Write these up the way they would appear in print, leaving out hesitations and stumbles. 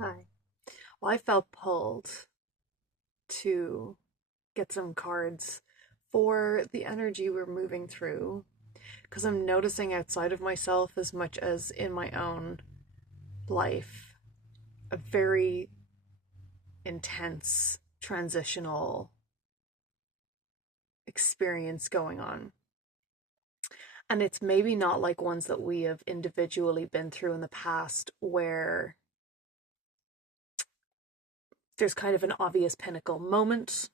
Hi. Well, I felt pulled to get some cards for the energy we're moving through because I'm noticing outside of myself as much as in my own life a very intense transitional experience going on. And it's maybe not like ones that we have individually been through in the past where there's kind of an obvious pinnacle moment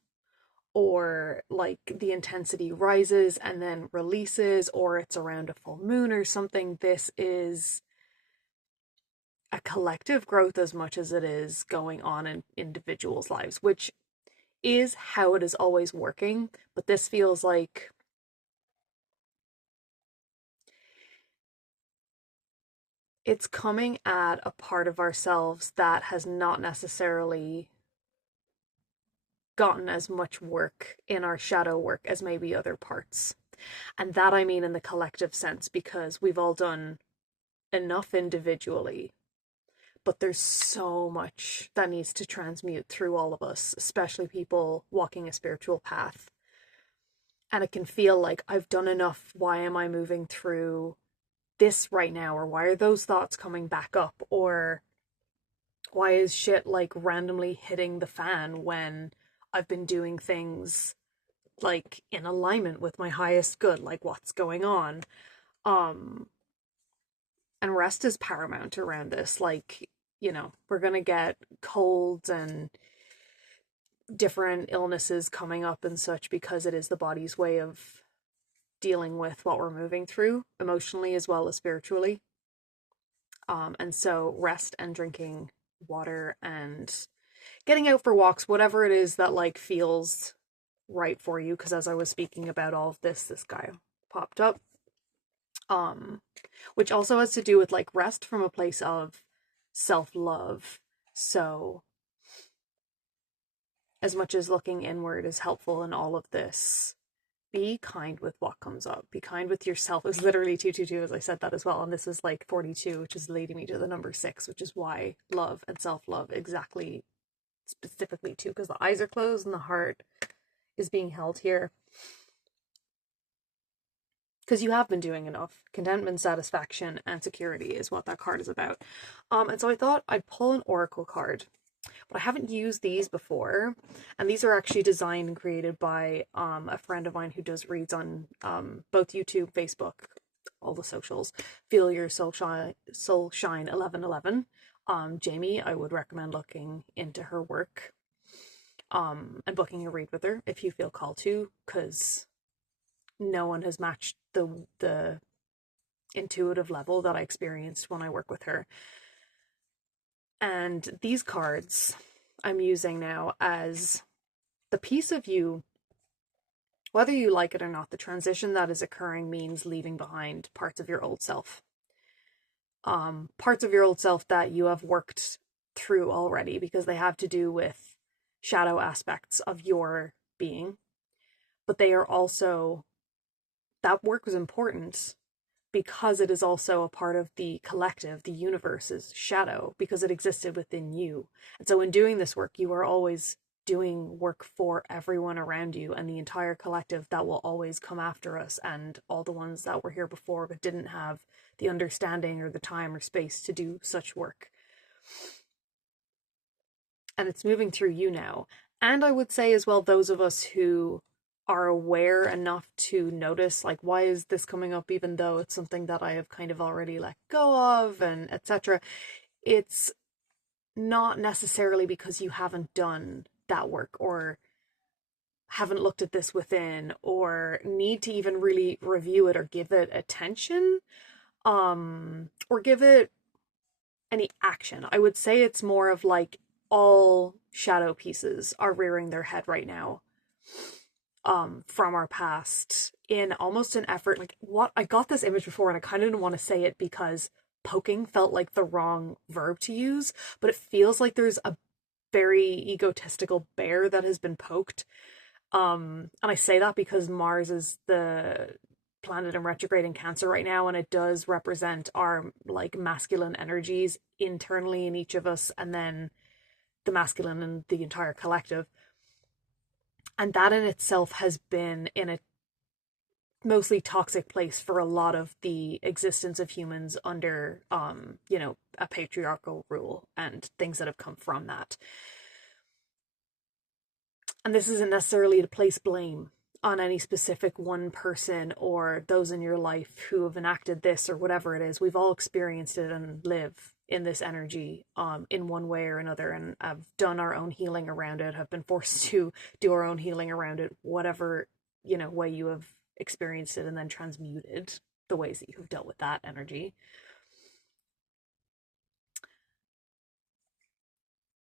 or like the intensity rises and then releases, or it's around a full moon or something. This is a collective growth as much as it is going on in individuals' lives, which is how it is always working. But this feels like it's coming at a part of ourselves that has not necessarily gotten as much work in our shadow work as maybe other parts. And that I mean in the collective sense, because we've all done enough individually, but there's so much that needs to transmute through all of us, especially people walking a spiritual path. And it can feel like I've done enough. Why am I moving through this right now? Or why are those thoughts coming back up? Or why is shit like randomly hitting the fan when I've been doing things like in alignment with my highest good? Like, what's going on? Um, and rest is paramount around this. Like, we're going to get colds and different illnesses coming up and such because it is the body's way of dealing with what we're moving through emotionally as well as spiritually. And so rest and drinking water and getting out for walks, whatever it is that like feels right for you. Because as I was speaking about all of this guy popped up, um, which also has to do with like rest from a place of self-love. So as much as looking inward is helpful in all of this, be kind with what comes up. Be kind with yourself. It was literally 222 as I said that as well. And this is like 42, which is leading me to the number 6, which is why love and self-love exactly specifically too, because the eyes are closed and the heart is being held here. Because you have been doing enough. Contentment, satisfaction, and security is what that card is about. And so I thought I'd pull an oracle card, but I haven't used these before. And these are actually designed and created by a friend of mine who does reads on both YouTube, Facebook, all the socials. Feel Your Soul Shine 1111. Jamie, I would recommend looking into her work and booking a read with her if you feel called to, because no one has matched the intuitive level that I experienced when I work with her. And these cards I'm using now as the piece of you, whether you like it or not, the transition that is occurring means leaving behind parts of your old self. Parts of your old self that you have worked through already because they have to do with shadow aspects of your being. But they are also, that work was important because it is also a part of the collective, the universe's shadow, because it existed within you. And so in doing this work, you are always doing work for everyone around you and the entire collective that will always come after us, and all the ones that were here before but didn't have the understanding or the time or space to do such work. And it's moving through you now. And I would say as well, those of us who are aware enough to notice, like, why is this coming up even though it's something that I have kind of already let go of, and etc. It's not necessarily because you haven't done that work or haven't looked at this within or need to even really review it or give it attention, or give it any action. I would say it's more of like all shadow pieces are rearing their head right now, from our past, in almost an effort, like, what, I got this image before and I kind of didn't want to say it because poking felt like the wrong verb to use, but it feels like there's a very egotistical bear that has been poked. And I say that because Mars is the planet in retrograde in Cancer right now, and it does represent our like masculine energies internally in each of us, and then the masculine in the entire collective. And that in itself has been in a mostly toxic place for a lot of the existence of humans under you know, a patriarchal rule and things that have come from that. And this isn't necessarily to place blame on any specific one person or those in your life who have enacted this or whatever it is. We've all experienced it and live in this energy in one way or another, and have done our own healing around it, have been forced to do our own healing around it, whatever, you know, way you have experienced it, and then transmuted the ways that you've dealt with that energy.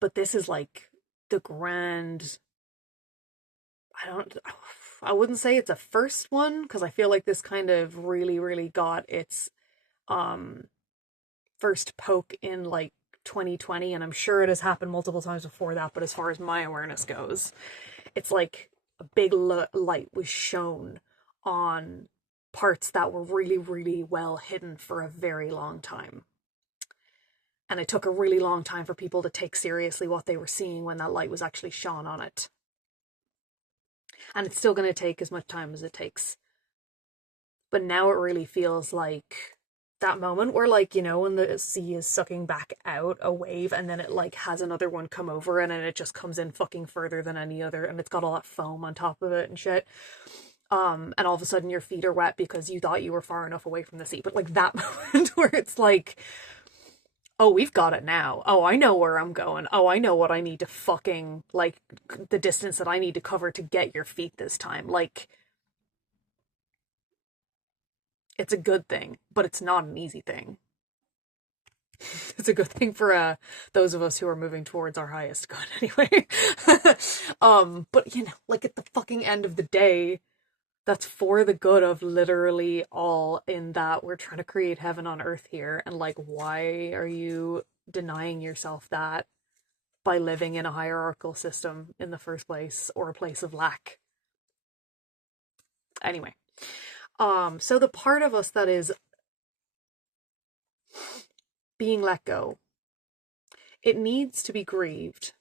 But this is like the grand, I wouldn't say it's a first one, because I feel like this kind of really got its um first poke in like 2020, and I'm sure it has happened multiple times before that, but as far as my awareness goes, it's like a big light was shown on parts that were really well hidden for a very long time. And it took a really long time for people to take seriously what they were seeing when that light was actually shone on it. And it's still going to take as much time as it takes. But now it really feels like that moment where, like, you know, when the sea is sucking back out a wave and then it like has another one come over, and then it just comes in fucking further than any other, and it's got all that foam on top of it and shit. And all of a sudden your feet are wet because you thought you were far enough away from the sea. But like that moment where it's like, oh, we've got it now. Oh, I know where I'm going. Oh, I know what I need to fucking, like, the distance that I need to cover to get your feet this time. Like, it's a good thing, but it's not an easy thing. It's a good thing for those of us who are moving towards our highest good anyway. But you know, like at the fucking end of the day, that's for the good of literally all, in that we're trying to create heaven on earth here. And like, why are you denying yourself that by living in a hierarchical system in the first place, or a place of lack? Anyway, so the part of us that is being let go, it needs to be grieved.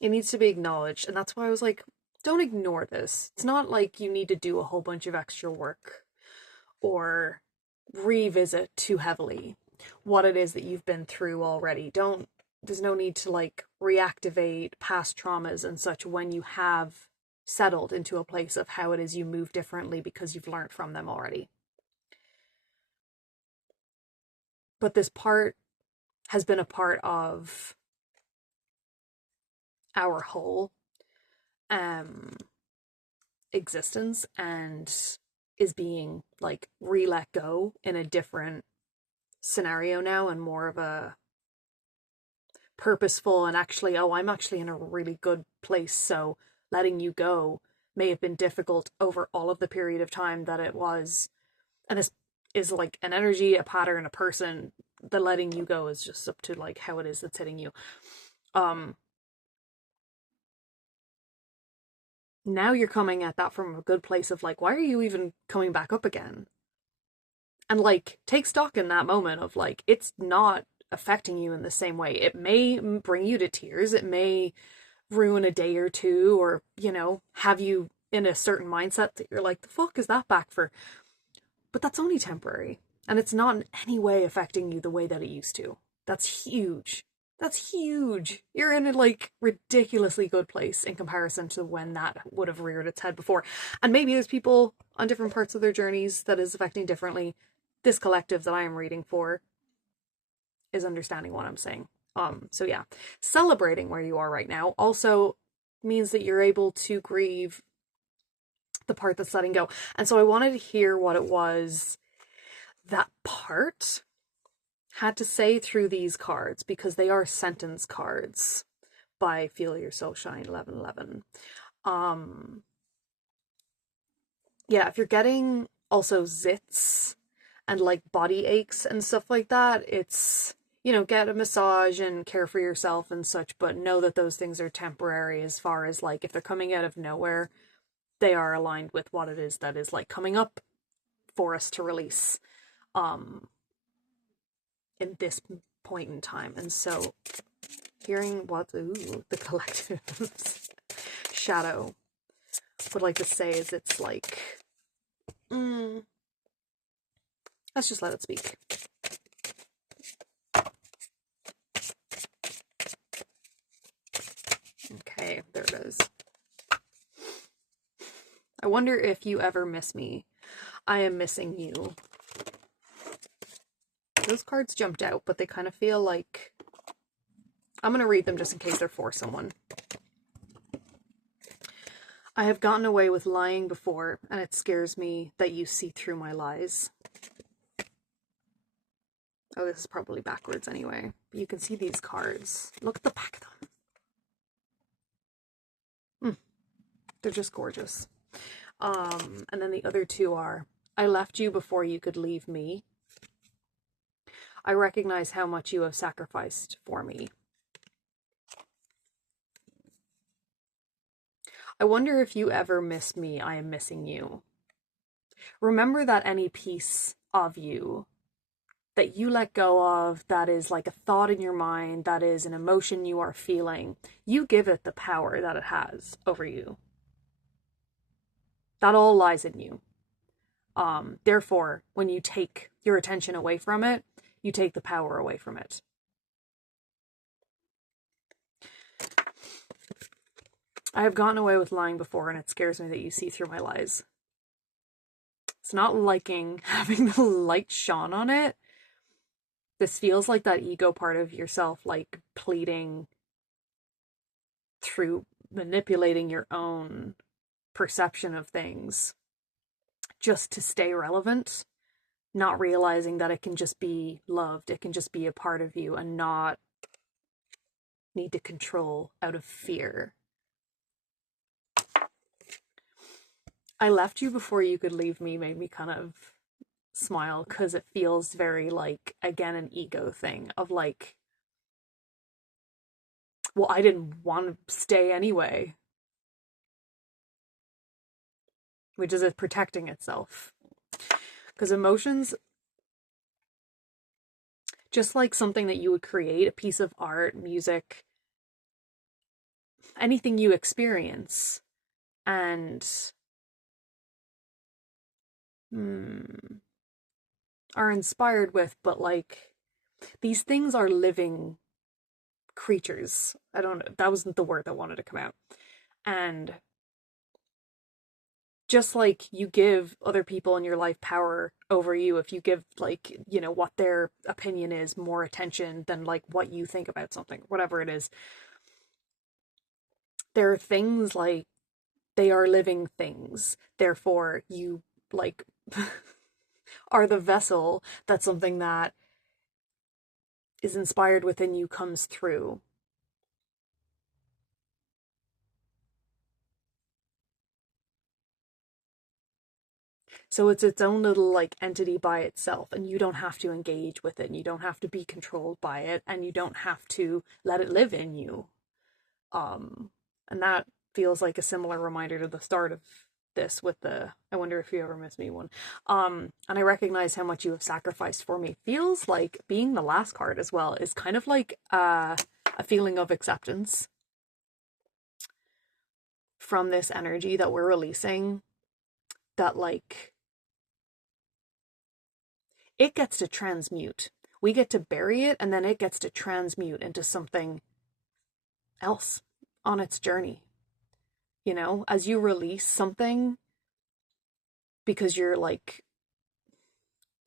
It needs to be acknowledged. And that's why I was like, don't ignore this. It's not like you need to do a whole bunch of extra work or revisit too heavily what it is that you've been through already. There's no need to like reactivate past traumas and such when you have settled into a place of how it is you move differently, because you've learned from them already. But this part has been a part of our whole existence, and is being like re-let go in a different scenario now, and more of a purposeful, and actually, oh, I'm actually in a really good place, so letting you go may have been difficult over all of the period of time that it was. And this is like an energy, a pattern, a person. The letting you go is just up to like how it is that's hitting you. Now you're coming at that from a good place of like, why are you even coming back up again? And like, take stock in that moment of like, it's not affecting you in the same way. It may bring you to tears. It may ruin a day or two, or, you know, have you in a certain mindset that you're like, the fuck is that back for? But that's only temporary. And it's not in any way affecting you the way that it used to. That's huge. That's huge. You're in a like ridiculously good place in comparison to when that would have reared its head before. And maybe there's people on different parts of their journeys that is affecting differently. This collective that I am reading for is understanding what I'm saying. So yeah, celebrating where you are right now also means that you're able to grieve the part that's letting go. And so I wanted to hear what it was that part had to say through these cards, because they are sentence cards by Feel Your Soul Shine 1111. Yeah, if you're getting also zits and like body aches and stuff like that, it's, you know, get a massage and care for yourself and such, but know that those things are temporary, as far as like if they're coming out of nowhere, they are aligned with what it is that is like coming up for us to release in this point in time. And so hearing what the collective shadow would like to say is, it's like, let's just let it speak. Okay, there it is. I wonder if you ever miss me. I am missing you. Those cards jumped out, but they kind of feel like... I'm going to read them just in case they're for someone. I have gotten away with lying before, and it scares me that you see through my lies. Oh, this is probably backwards anyway. But you can see these cards. Look at the back of them. They're just gorgeous. And then the other two are, I left you before you could leave me. I recognize how much you have sacrificed for me. I wonder if you ever miss me. I am missing you. Remember that any piece of you that you let go of, that is like a thought in your mind, that is an emotion you are feeling, you give it the power that it has over you. That all lies in you. Therefore, when you take your attention away from it, you take the power away from it. I have gotten away with lying before, and it scares me that you see through my lies. It's not liking having the light shone on it. This feels like that ego part of yourself, like pleading through manipulating your own perception of things just to stay relevant, not realizing that it can just be loved, it can just be a part of you, and not need to control out of fear. I left you before you could leave me made me kind of smile, because it feels very like, again, an ego thing of like, well, I didn't want to stay anyway, which is it protecting itself. Because emotions, just like something that you would create, a piece of art, music, anything you experience and are inspired with, but like, these things are living creatures. I don't know, that wasn't the word that wanted to come out. And just like you give other people in your life power over you, if you give, like, you know, what their opinion is more attention than like what you think about something, whatever it is, there are things like, they are living things. Therefore, you like are the vessel that something that is inspired within you comes through. So it's its own little like entity by itself, and you don't have to engage with it, and you don't have to be controlled by it, and you don't have to let it live in you. And that feels like a similar reminder to the start of this with the I wonder if you ever miss me one. And I recognize how much you have sacrificed for me. Feels like being the last card as well is kind of like a feeling of acceptance from this energy that we're releasing, that like it gets to transmute. We get to bury it, and then it gets to transmute into something else on its journey. You know, as you release something because you're like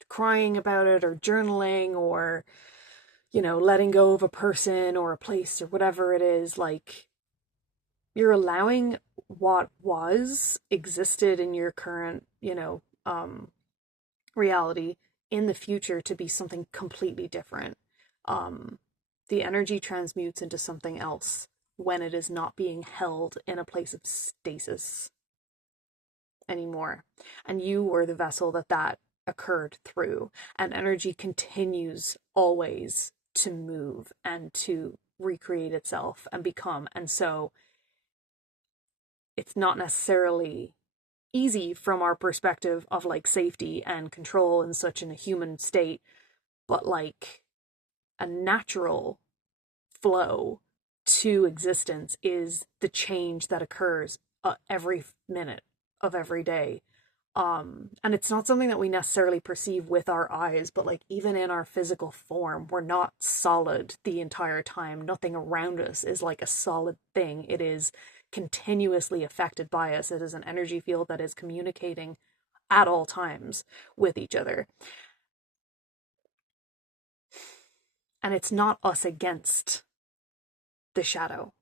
crying about it or journaling or, you know, letting go of a person or a place or whatever it is, like you're allowing what was existed in your current, you know, reality in the future to be something completely different. The energy transmutes into something else when it is not being held in a place of stasis anymore. And you were the vessel that occurred through. And energy continues always to move and to recreate itself and become. And so it's not necessarily easy from our perspective of like safety and control and such in a human state, but like a natural flow to existence is the change that occurs every minute of every day. And it's not something that we necessarily perceive with our eyes, but like even in our physical form, we're not solid the entire time. Nothing around us is like a solid thing. It is continuously affected by us. It is an energy field that is communicating at all times with each other. And it's not us against the shadow.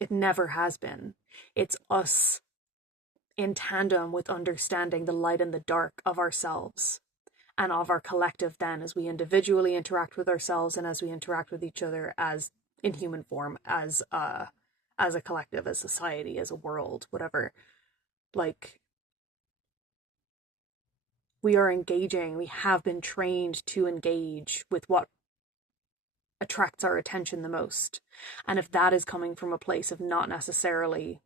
It never has been. It's us in tandem with understanding the light and the dark of ourselves and of our collective then, as we individually interact with ourselves and as we interact with each other as in human form, as a collective, as society, as a world, whatever. Like, we are engaging, we have been trained to engage with what attracts our attention the most. And if that is coming from a place of not necessarily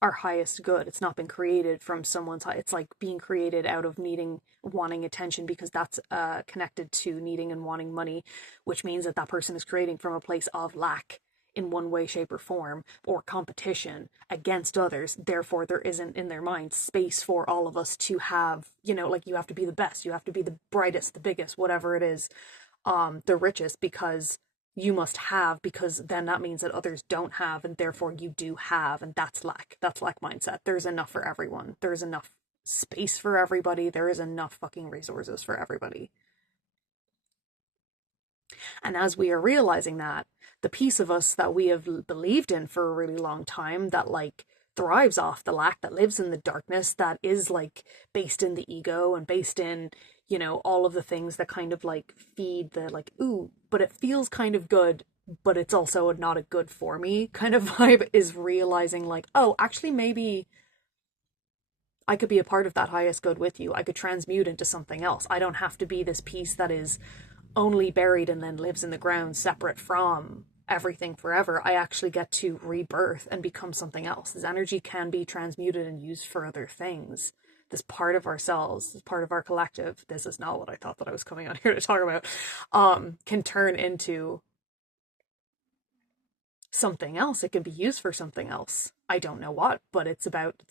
our highest good, it's not been created from someone's it's like being created out of needing, wanting attention, because that's connected to needing and wanting money, which means that that person is creating from a place of lack in one way, shape, or form, or competition against others. Therefore, there isn't in their mind space for all of us to have, you know, like, you have to be the best, you have to be the brightest, the biggest, whatever it is, the richest, because you must have, because then that means that others don't have, and therefore you do have, and that's lack. That's lack mindset. There's enough for everyone. There's enough space for everybody. There is enough fucking resources for everybody. And as we are realizing that, the piece of us that we have believed in for a really long time, that like thrives off the lack, that lives in the darkness, that is like based in the ego and based in, you know, all of the things that kind of like feed the like, ooh, but it feels kind of good, but it's also not a good for me kind of vibe, is realizing like, oh, actually maybe I could be a part of that highest good with you. I could transmute into something else. I don't have to be this piece that is only buried and then lives in the ground separate from everything forever. I actually get to rebirth and become something else. This energy can be transmuted and used for other things. This part of ourselves, this part of our collective, this is not what I thought that I was coming on here to talk about, can turn into something else. It can be used for something else. I don't know what, but it's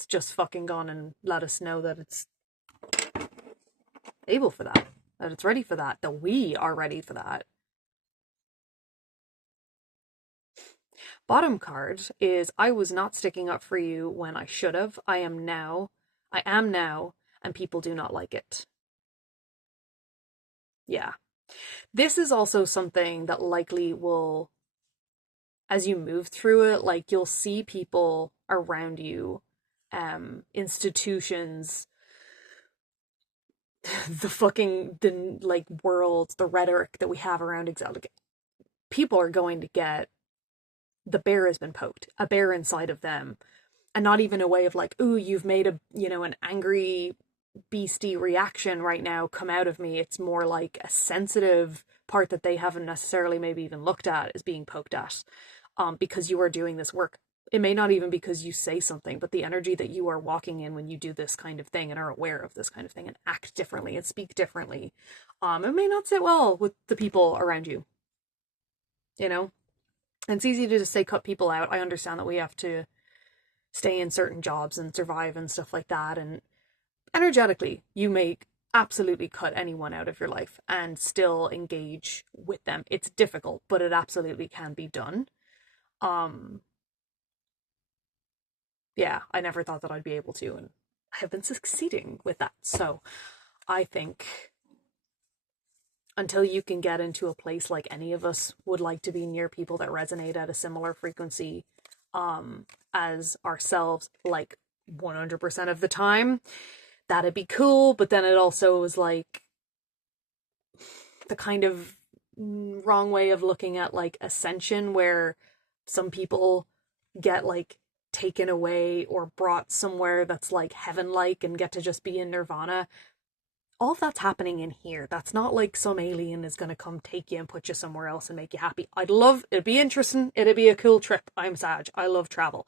just fucking gone and let us know that it's able for that, that it's ready for that, that we are ready for that. Bottom card is, I was not sticking up for you when I should have. I am now, and people do not like it. Yeah. This is also something that likely will, as you move through it, like, you'll see people around you, institutions, the like world, the rhetoric that we have around like, people are going to get, the bear has been poked, a bear inside of them. And not even a way of like, ooh, you've made a, you know, an angry beastie reaction right now come out of me. It's more like a sensitive part that they haven't necessarily maybe even looked at is being poked at, because you are doing this work. It may not even because you say something, but the energy that you are walking in when you do this kind of thing and are aware of this kind of thing and act differently and speak differently, it may not sit well with the people around you, you know? And it's easy to just say cut people out. I understand that we have to stay in certain jobs and survive and stuff like that, and energetically you may absolutely cut anyone out of your life and still engage with them. It's difficult, but it absolutely can be done. um yeah, I never thought that I'd be able to, and I have been succeeding with that. So I think until you can get into a place like any of us would like to be, near people that resonate at a similar frequency as ourselves, like 100% of the time, that'd be cool. But then it also was like the kind of wrong way of looking at like ascension, where some people get like taken away or brought somewhere that's like heaven like and get to just be in nirvana. all of that's happening in here. That's not like some alien is going to come take you and put you somewhere else and make you happy. It'd be interesting. It'd be a cool trip. I'm Sag. I love travel.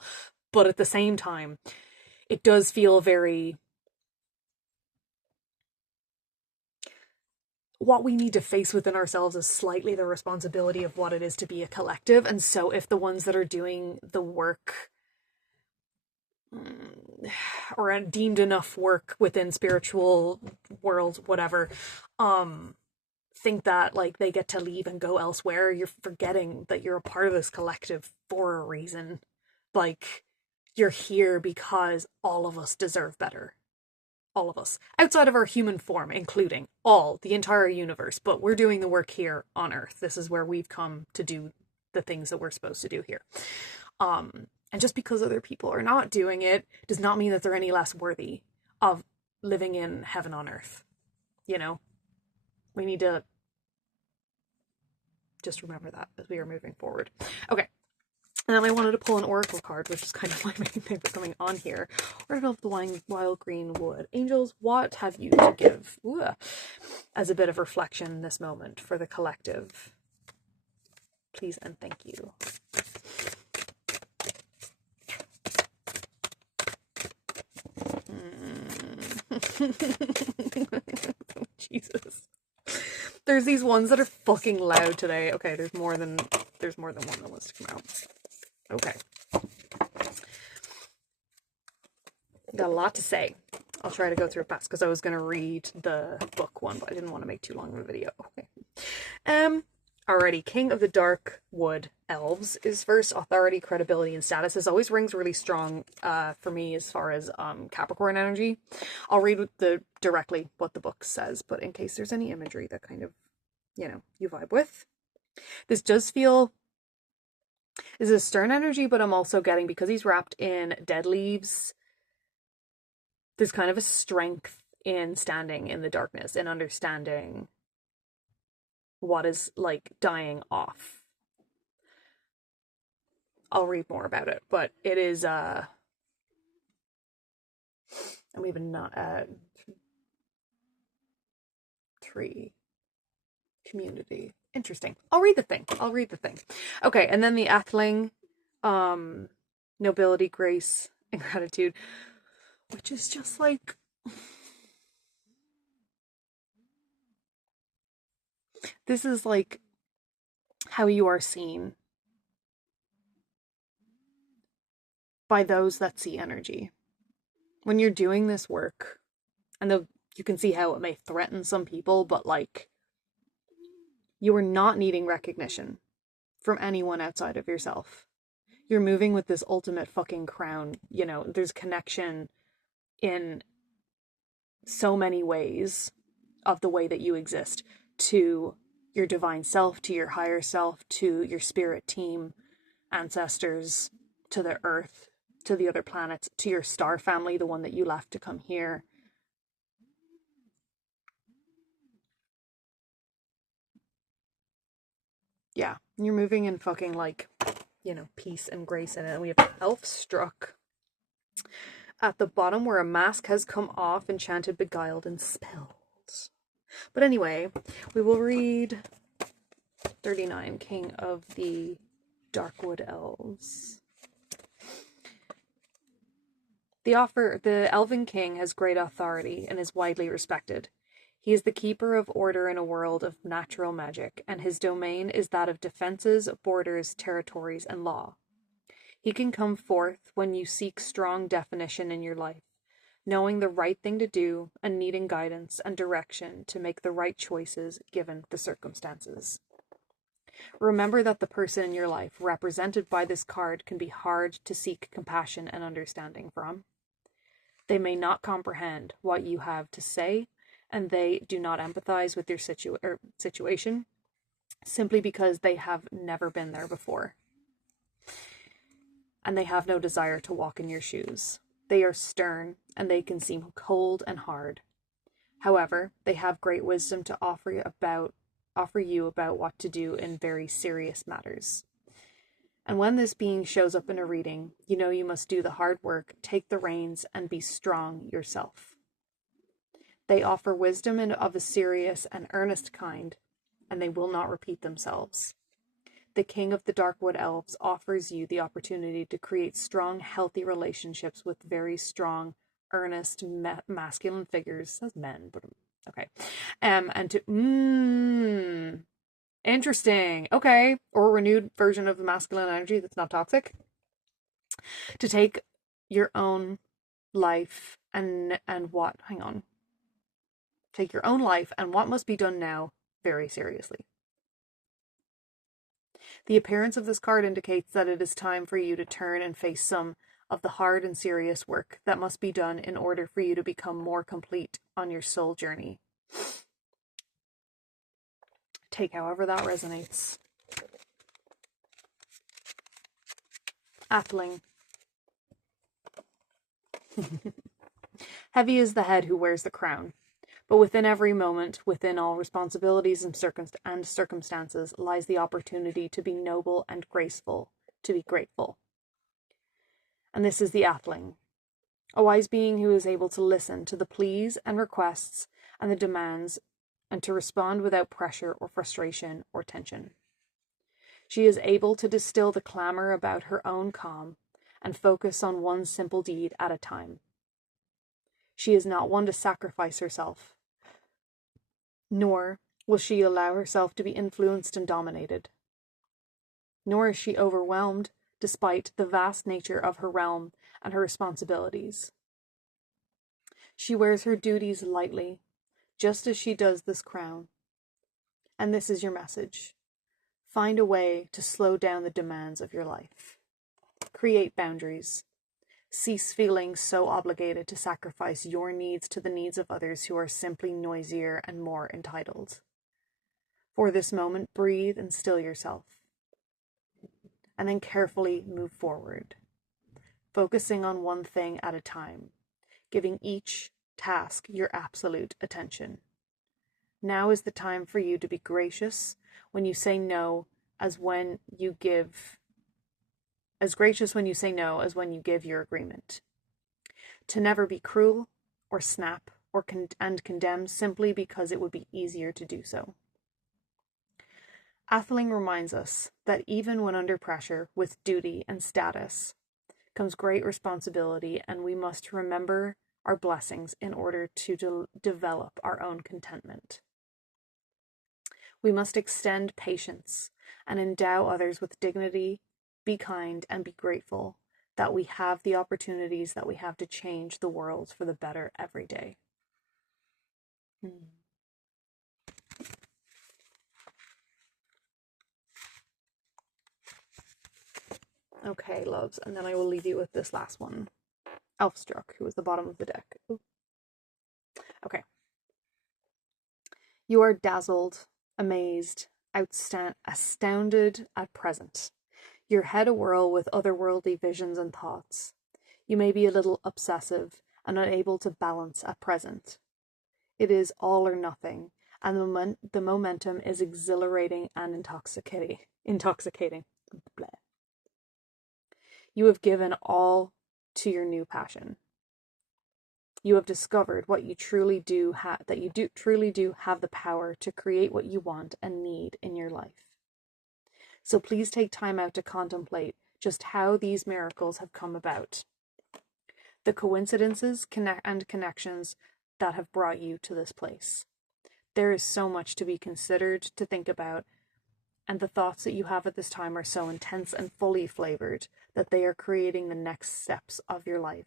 But at the same time, it does feel very, what we need to face within ourselves is slightly the responsibility of what it is to be a collective. And so if the ones that are doing the work or deemed enough work within spiritual world, whatever, think that like they get to leave and go elsewhere, you're forgetting that you're a part of this collective for a reason. Like, you're here because all of us deserve better. All of us. Outside of our human form, including the entire universe. But we're doing the work here on Earth. This is where we've come to do the things that we're supposed to do here. And just because other people are not doing it does not mean that they're any less worthy of living in heaven on Earth. You know? We need to just remember that as we are moving forward. Okay. And then I wanted to pull an oracle card, which is kind of my main thing for coming on here. Oracle of the Wild Green Wood. Angels, what have you to give as a bit of reflection in this moment for the collective? Please and thank you. Jesus. There's these ones that are fucking loud today. Okay, there's more than one that wants to come out. Okay. Got a lot to say. I'll try to go through it fast because I was going to read the book one, but I didn't want to make too long of a video. Okay. Alrighty. King of the Dark Wood Elves is first. Authority, credibility, and status. This always rings really strong for me as far as Capricorn energy. I'll read directly what the book says, but in case there's any imagery that kind of, you vibe with. This does feel... This is a stern energy, but I'm also getting, because he's wrapped in dead leaves, there's kind of a strength in standing in the darkness and understanding what is like dying off. I'll read more about it, but it is I'm even not at 3 community. Interesting. I'll read the thing. Okay, and then the Athling, nobility, grace, and gratitude, which is just like, this is like how you are seen by those that see energy. When you're doing this work, and you can see how it may threaten some people, but like, you are not needing recognition from anyone outside of yourself. You're moving with this ultimate fucking crown. There's connection in so many ways of the way that you exist to your divine self, to your higher self, to your spirit team, ancestors, to the earth, to the other planets, to your star family, the one that you left to come here. Yeah, you're moving in fucking like, peace and grace in it. And we have Elf Struck at the bottom, where a mask has come off, enchanted, beguiled, and spelled. But anyway, we will read 39, King of the Darkwood Elves. The Elven King has great authority and is widely respected. He is the keeper of order in a world of natural magic, and his domain is that of defenses, borders, territories, and law. He can come forth when you seek strong definition in your life, knowing the right thing to do and needing guidance and direction to make the right choices given the circumstances. Remember that the person in your life represented by this card can be hard to seek compassion and understanding from. They may not comprehend what you have to say, and they do not empathize with your situation simply because they have never been there before. And they have no desire to walk in your shoes. They are stern, and they can seem cold and hard. However, they have great wisdom to offer you about what to do in very serious matters. And when this being shows up in a reading, you must do the hard work, take the reins, and be strong yourself. They offer wisdom of a serious and earnest kind, and they will not repeat themselves. The king of the Darkwood Elves offers you the opportunity to create strong, healthy relationships with very strong, earnest, masculine figures. It says men, but okay. And to interesting. Okay. Or a renewed version of the masculine energy that's not toxic. To take your own life and what? Hang on. Take your own life and what must be done now very seriously. The appearance of this card indicates that it is time for you to turn and face some of the hard and serious work that must be done in order for you to become more complete on your soul journey. Take however that resonates. Atheling. Heavy is the head who wears the crown, but within every moment, within all responsibilities and circumstances, lies the opportunity to be noble and graceful, to be grateful. And this is the Atheling, a wise being who is able to listen to the pleas and requests and the demands and to respond without pressure or frustration or tension. She is able to distill the clamor about her own calm and focus on one simple deed at a time. She is not one to sacrifice herself, nor will she allow herself to be influenced and dominated. Nor is she overwhelmed despite the vast nature of her realm and her responsibilities. She wears her duties lightly, just as she does this crown. And this is your message. Find a way to slow down the demands of your life. Create boundaries. Cease feeling so obligated to sacrifice your needs to the needs of others who are simply noisier and more entitled. For this moment, breathe and still yourself. And then carefully move forward, focusing on one thing at a time, giving each task your absolute attention. Now is the time for you to be gracious when you say no, as gracious when you say no as when you give your agreement. To never be cruel or snap or condemn simply because it would be easier to do so. Atheling reminds us that even when under pressure with duty and status comes great responsibility, and we must remember our blessings in order to develop our own contentment. We must extend patience and endow others with dignity, be kind, and be grateful that we have the opportunities that we have to change the world for the better every day. Okay, loves, and then I will leave you with this last one. Elfstruck, who is the bottom of the deck. Ooh. Okay. You are dazzled, amazed, astounded at present. Your head awhirl with otherworldly visions and thoughts. You may be a little obsessive and unable to balance at present. It is all or nothing, and the momentum is exhilarating and intoxicating. Blah. You have given all to your new passion. You have discovered what you truly do truly do have the power to create what you want and need in your life. So please take time out to contemplate just how these miracles have come about. The coincidences and connections that have brought you to this place. There is so much to be considered, to think about, and the thoughts that you have at this time are so intense and fully flavored that they are creating the next steps of your life,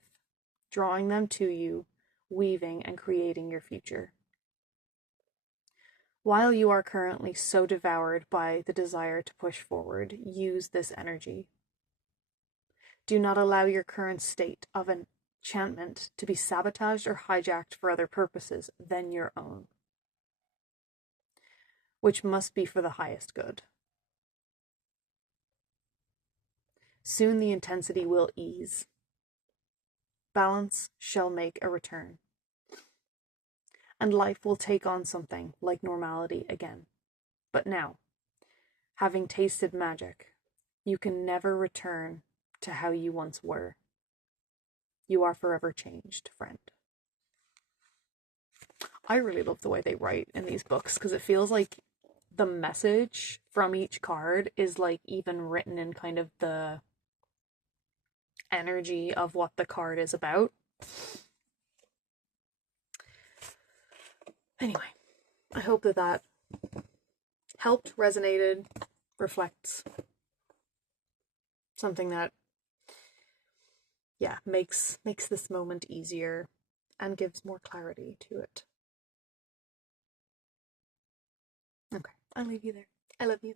drawing them to you, weaving and creating your future. While you are currently so devoured by the desire to push forward, use this energy. Do not allow your current state of enchantment to be sabotaged or hijacked for other purposes than your own, which must be for the highest good. Soon the intensity will ease. Balance shall make a return. And life will take on something like normality again. But now, having tasted magic, you can never return to how you once were. You are forever changed, friend. I really love the way they write in these books because it feels like the message from each card is like even written in kind of the energy of what the card is about. Anyway, I hope that that helped, resonated, reflects something that, yeah, makes this moment easier and gives more clarity to it. Okay, I'll leave you there. I love you.